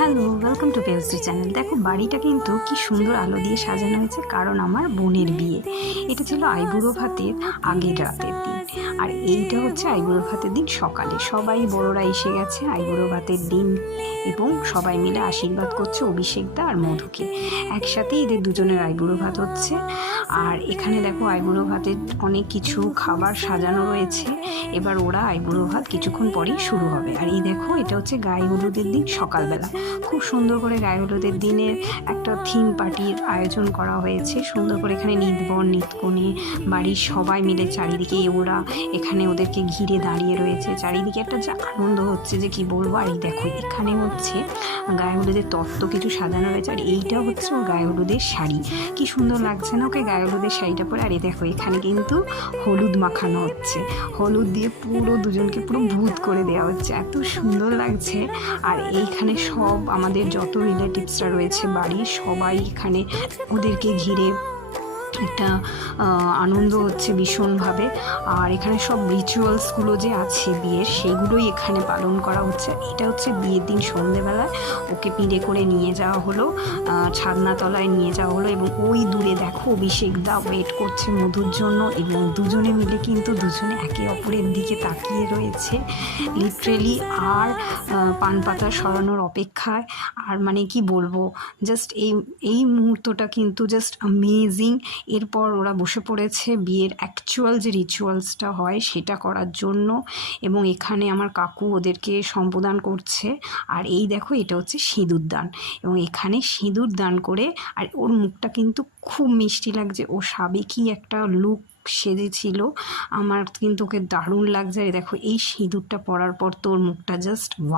Hello, welcome to Pelosi channel. দেখো বাড়িটা কিন্তু কি সুন্দর আলো দিয়ে সাজানো হয়েছে, কারণ আমার বোনের বিয়ে। এটা ছিল আইবুড়ো ভাতের আগের রাতের দিন, আর এইটা হচ্ছে আইবুড়ো ভাতের দিন সকালে। সবাই বড়রা এসে গেছে আইবুড়ো ভাতের দিন, এবং সবাই মিলে আশীর্বাদ করছে অভিষেকদা আর মধুকে। একসাথে এদের দুজনের আইবুড়ো ভাত হচ্ছে। আর এখানে দেখো আইবুড়ো ভাতের অনেক কিছু খাবার সাজানো রয়েছে। এবার ওরা আইবুড়ো ভাত কিছুক্ষণ পরেই শুরু হবে। আর এই দেখো, এটা হচ্ছে গায়ে হলুদের দিন সকালবেলা। খুব সুন্দর করে গায়ে হলুদের দিনের একটা থিম পার্টির আয়োজন করা হয়েছে। সুন্দর করে এখানে নিতবর নিতকনে বাড়ির সবাই মিলে চারিদিকে ওরা এখানে ওদেরকে ঘিরে দাঁড়িয়ে রয়েছে। চারিদিকে একটা যা আনন্দ হচ্ছে যে কি বলবো। আর এই দেখো, এখানে হচ্ছে গায়ে হলুদের তত্ত্ব কিছু সাজানো রয়েছে। আর এইটা হচ্ছে ওর গায়ে হলুদের শাড়ি। কি সুন্দর লাগছে না ওকে গায়ে হলুদের শাড়িটা পরে। আর এই দেখো, এখানে কিন্তু হলুদ মাখানো হচ্ছে। হলুদ দিয়ে পুরো দুজনকে পুরো ভূত করে দেওয়া হচ্ছে, এত সুন্দর লাগছে। আর এইখানে সব আমাদের যত রিলেটিভসরা রয়েছে বাড়ির সবাই এখানে ওদেরকে ঘিরে একটা আনন্দ হচ্ছে ভীষণভাবে। আর এখানে সব রিচুয়ালসগুলো যে আছে বিয়ের, সেইগুলোই এখানে পালন করা হচ্ছে। এটা হচ্ছে বিয়ের দিন সন্ধেবেলায় ওকে পিঁড়ে করে নিয়ে যাওয়া হলো, ছাদনাতলায় নিয়ে যাওয়া হলো। এবং ওই দূরে দেখো অভিষেকদা ওয়েট করছে মধুর জন্য, এবং দুজনে মিলে কিন্তু দুজনে একে অপরের দিকে তাকিয়ে রয়েছে লিটারেলি। আর পান পাতা সরানোর অপেক্ষায়। আর মানে কি বলবো, জাস্ট এই মুহূর্তটা কিন্তু জাস্ট অ্যামেজিং। এরপর ওরা বসে পড়েছে বিয়ের অ্যাকচুয়াল যে রিচুয়ালসটা হয় সেটা করার জন্য। এবং এখানে আমার কাকু ওদেরকে সম্বোধন করছে। আর এই দেখো, এটা হচ্ছে সিঁদুর দান, এবং এখানে সিঁদুর দান করে। আর ওর মুখটা কিন্তু খুব মিষ্টি লাগছে। ও সাবেকি একটা লুক সেজেছিল, আমার কিন্তু ওকে দারুণ লাগছে। দেখো এই সিঁদুরটা পরার পর তোর মুখটা জাস্ট ওয়া।